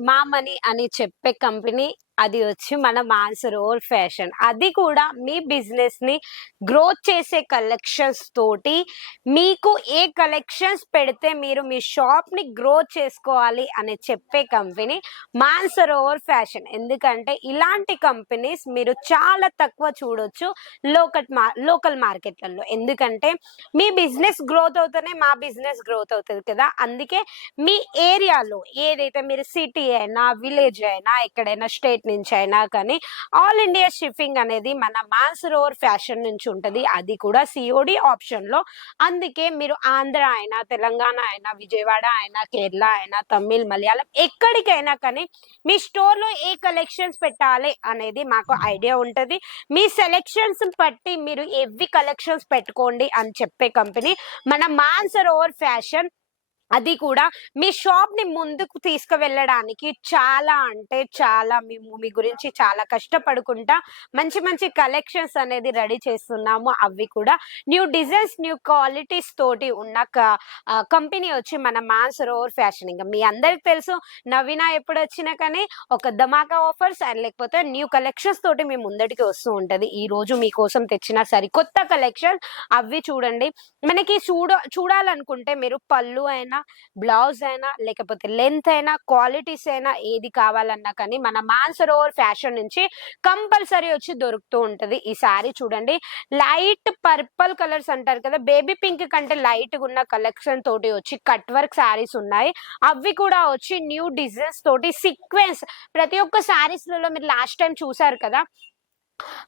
మామని అని చెప్పే కంపెనీ అది వచ్చి మన మాన్సరోవర్ ఫ్యాషన్. అది కూడా మీ బిజినెస్ని గ్రోత్ చేసే కలెక్షన్స్ తోటి మీకు ఏ కలెక్షన్స్ పెడితే మీరు మీ షాప్ని గ్రోత్ చేసుకోవాలి అని చెప్పే కంపెనీ మాన్సర్ ఓవర్ ఫ్యాషన్. ఎందుకంటే ఇలాంటి కంపెనీస్ మీరు చాలా తక్కువ చూడొచ్చు లోకల్ మా లోకల్ మార్కెట్లలో. ఎందుకంటే మీ బిజినెస్ గ్రోత్ అవుతూనే మా బిజినెస్ గ్రోత్ అవుతుంది కదా. అందుకే మీ ఏరియాలో ఏదైతే మీరు సిటీ అయినా విలేజ్ అయినా ఎక్కడైనా స్టేట్ నుంచి అయినా కానీ ఆల్ ఇండియా షిప్పింగ్ అనేది మన మాన్సరోవర్ ఫ్యాషన్ నుంచి ఉంటుంది. అది కూడా సిఓడి ఆప్షన్లో. అందుకే మీరు ఆంధ్ర అయినా తెలంగాణ అయినా విజయవాడ అయినా కేరళ అయినా తమిళ్ మలయాళం ఎక్కడికైనా కానీ మీ స్టోర్లో ఏ కలెక్షన్స్ పెట్టాలి అనేది మాకు ఐడియా ఉంటుంది. మీ సెలెక్షన్స్ బట్టి మీరు ఎవ్వి కలెక్షన్స్ పెట్టుకోండి అని చెప్పే కంపెనీ మన మాన్సర్ ఓవర్ ఫ్యాషన్ అది కూడా మీ షాప్ని ముందుకు తీసుకువెళ్ళడానికి చాలా అంటే చాలా మేము మీ గురించి చాలా కష్టపడుకుంటా మంచి మంచి కలెక్షన్స్ అనేది రెడీ చేస్తున్నాము. అవి కూడా న్యూ డిజైన్స్ న్యూ క్వాలిటీస్ తోటి ఉన్న కంపెనీ వచ్చి మన మాన్స్ రోవర్ ఫ్యాషన్. ఇంకా మీ అందరికి తెలుసు నవీన ఎప్పుడు వచ్చినా కానీ ఒక ధమాకా ఆఫర్స్ అండ్ లేకపోతే న్యూ కలెక్షన్స్ తోటి మీ ముందటికి వస్తూ ఉంటది. ఈ రోజు మీకోసం తెచ్చిన సరికొత్త కలెక్షన్ అవి చూడండి. మనకి చూడ చూడాలనుకుంటే మీరు పళ్ళు అయినా బ్లౌజ్ అయినా లేకపోతే లెంత్ అయినా క్వాలిటీస్ అయినా ఏది కావాలన్నా కానీ మన మాన్సరోవర్ ఫ్యాషన్ నుంచి కంపల్సరీ వచ్చి దొరుకుతూ ఉంటుంది ఈ సారీ చూడండి. లైట్ పర్పుల్ కలర్స్ అంటారు కదా బేబీ పింక్ కంటే లైట్గా ఉన్న కలెక్షన్ తోటి వచ్చి కట్ వర్క్ సారీస్ ఉన్నాయి. అవి కూడా వచ్చి న్యూ డిజైన్స్ తోటి సీక్వెన్స్ ప్రతి ఒక్క శారీస్లలో మీరు లాస్ట్ టైం చూసారు కదా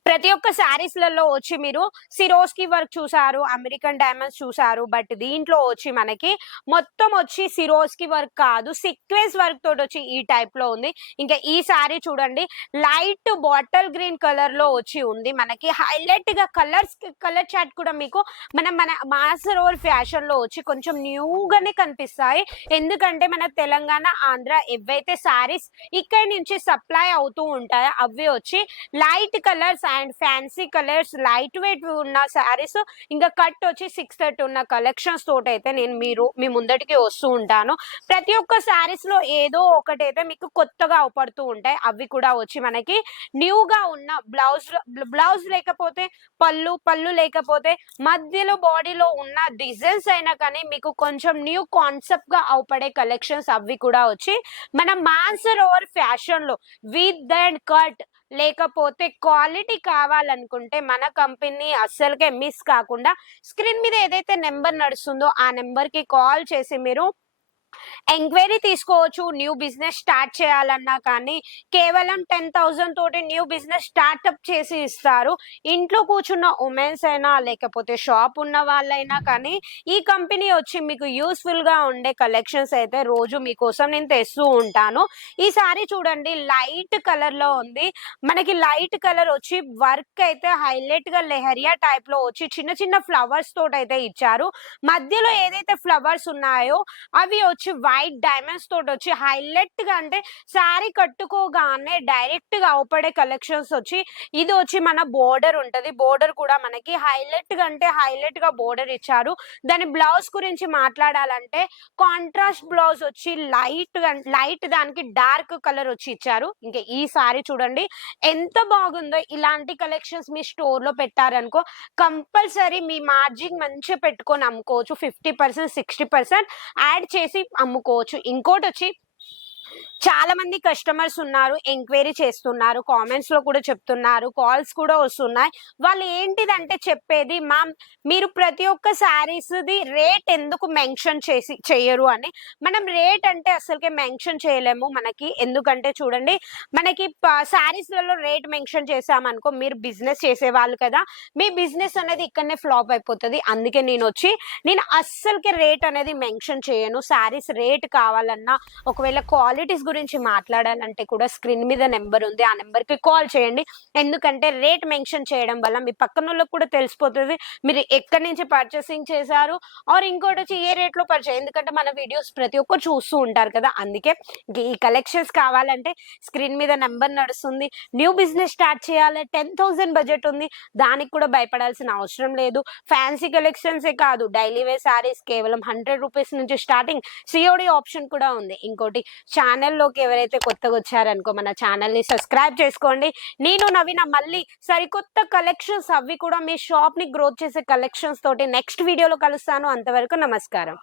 ప్రతి ఒక్క సారీస్లలో వచ్చి మీరు సిరోస్కి వర్క్ చూసారు అమెరికన్ డైమండ్స్ చూసారు బట్ దీంట్లో వచ్చి మనకి మొత్తం వచ్చి సిరోస్కి వర్క్ కాదు సిక్వెన్స్ వర్క్ తోటి వచ్చి ఈ టైప్లో ఉంది. ఇంకా ఈ సారీ చూడండి లైట్ బాటిల్ గ్రీన్ కలర్లో వచ్చి ఉంది. మనకి హైలైట్గా కలర్స్ కలర్ చాట్ కూడా మీకు మన మన మాసరోవర్ ఫ్యాషన్లో వచ్చి కొంచెం న్యూగానే కనిపిస్తాయి. ఎందుకంటే మన తెలంగాణ ఆంధ్ర ఏవైతే సారీస్ ఇక్కడి నుంచి సప్లై అవుతూ ఉంటాయో అవి వచ్చి light colour colours and fancy colours light weight ఉన్న శారీస్. ఇంకా కట్ వచ్చి సిక్స్ థర్టీ ఉన్న కలెక్షన్స్ తోటి అయితే నేను మీరు మీ ముందటికి వస్తూ ఉంటాను. ప్రతి ఒక్క శారీస్లో ఏదో ఒకటైతే మీకు కొత్తగా అవపడుతూ ఉంటాయి. అవి కూడా వచ్చి మనకి న్యూగా ఉన్న బ్లౌజ్ బ్లౌజ్ లేకపోతే పళ్ళు పళ్ళు లేకపోతే మధ్యలో బాడీలో ఉన్న డిజైన్స్ అయినా కానీ మీకు కొంచెం న్యూ కాన్సెప్ట్గా అవపడే కలెక్షన్స్ అవి కూడా వచ్చి మన మాన్సర్ ఓవర్ ఫ్యాషన్లో విత్ అండ్ కట్ లేకపోతే క్వాలిటీ కావాలనుకుంటే మన కంపెనీ అస్సలకే మిస్ కాకుండా స్క్రీన్ మీద ఏదైతే నెంబర్ నడుస్తుందో ఆ నెంబర్కి కాల్ చేసి మీరు ఎంక్వైరీ తీసుకోవచ్చు న్యూ బిజినెస్ స్టార్ట్ చేయాలన్నా కానీ. కేవలం టెన్ థౌజండ్ తోటి న్యూ బిజినెస్ స్టార్ట్అప్ చేసి ఇస్తారు. ఇంట్లో కూర్చున్న ఉమెన్స్ అయినా లేకపోతే షాప్ ఉన్న వాళ్ళైనా కానీ ఈ కంపెనీ వచ్చి మీకు యూస్ఫుల్గా ఉండే కలెక్షన్స్ అయితే రోజు మీకోసం నేను తెస్తూ ఉంటాను. ఈ చూడండి లైట్ కలర్లో ఉంది. మనకి లైట్ కలర్ వచ్చి వర్క్ అయితే హైలైట్గా లెహరియా టైప్లో వచ్చి చిన్న చిన్న ఫ్లవర్స్ తోటి అయితే ఇచ్చారు. మధ్యలో ఏదైతే ఫ్లవర్స్ ఉన్నాయో అవి వచ్చి వైట్ డైమండ్స్ తోటి వచ్చి హైలైట్గా అంటే శారీ కట్టుకోగానే డైరెక్ట్గా అవపడే కలెక్షన్స్ వచ్చి ఇది వచ్చి మన బోర్డర్ ఉంటది. బోర్డర్ కూడా మనకి హైలైట్గా అంటే హైలైట్గా బోర్డర్ ఇచ్చారు. దాని బ్లౌజ్ గురించి మాట్లాడాలంటే కాంట్రాస్ట్ బ్లౌజ్ వచ్చి లైట్ లైట్ దానికి డార్క్ కలర్ వచ్చి ఇచ్చారు. ఇంకా ఈ సారీ చూడండి. ఎంత బాగుందో ఇలాంటి కలెక్షన్స్ మీ స్టోర్లో పెట్టారనుకో కంపల్సరీ మీ మార్జిన్ మంచిగా పెట్టుకొని అమ్ముకోవచ్చు. Fifty percent sixty percent add చేసి అమ్ముకోవచ్చు. ఇంకోటి వచ్చి చాలా మంది కస్టమర్స్ ఉన్నారు ఎంక్వైరీ చేస్తున్నారు కామెంట్స్లో కూడా చెప్తున్నారు కాల్స్ కూడా వస్తున్నాయి. వాళ్ళు ఏంటిదంటే చెప్పేది మా మీరు ప్రతి ఒక్క శారీస్ది రేట్ ఎందుకు మెన్షన్ చేసి చేయరు? అని. మనం రేట్ అంటే అసలుకే మెన్షన్ చేయలేము మనకి. ఎందుకంటే చూడండి మనకి శారీస్లలో రేట్ మెన్షన్ చేసామనుకో మీరు బిజినెస్ చేసేవాళ్ళు కదా. మీ బిజినెస్ అనేది ఇక్కడనే ఫ్లాప్ అయిపోతుంది. అందుకే నేను వచ్చి నేను అస్సలకి రేట్ అనేది మెన్షన్ చేయను. శారీస్ రేట్ కావాలన్నా ఒకవేళ కాల్ క్వాలిటీస్ గురించి మాట్లాడాలంటే కూడా స్క్రీన్ మీద నెంబర్ ఉంది. ఆ నెంబర్కి కాల్ చేయండి. ఎందుకంటే రేట్ మెన్షన్ చేయడం వల్ల మీ పక్కన వాళ్ళకి కూడా తెలిసిపోతుంది. మీరు ఎక్కడి నుంచి పర్చేసింగ్ చేశారు? ఆర్ ఇంకోటి వచ్చి ఏ రేట్లో ఎందుకంటే మన వీడియోస్ ప్రతి ఒక్కరు చూస్తూ ఉంటారు కదా. అందుకే ఈ కలెక్షన్స్ కావాలంటే స్క్రీన్ మీద నెంబర్ నడుస్తుంది. న్యూ బిజినెస్ స్టార్ట్ చేయాలి. టెన్ థౌసండ్ బడ్జెట్ ఉంది. దానికి కూడా భయపడాల్సిన అవసరం లేదు. ఫ్యాన్సీ కలెక్షన్సే కాదు. డైలీ వేర్ సారీస్ కేవలం హండ్రెడ్ రూపీస్ నుంచి స్టార్టింగ్. సిఓడి ఆప్షన్ కూడా ఉంది. ఇంకోటి ఛానల్లోకి ఎవరైతే కొత్తగా వచ్చారనుకో మన ఛానల్ని సబ్స్క్రైబ్ చేసుకోండి. నేను నవీన మళ్ళీ సరికొత్త కలెక్షన్స్ అవి కూడా మీ షాప్ని గ్రోత్ చేసే కలెక్షన్స్ తోటి నెక్స్ట్ వీడియోలో కలుస్తాను. అంతవరకు నమస్కారం.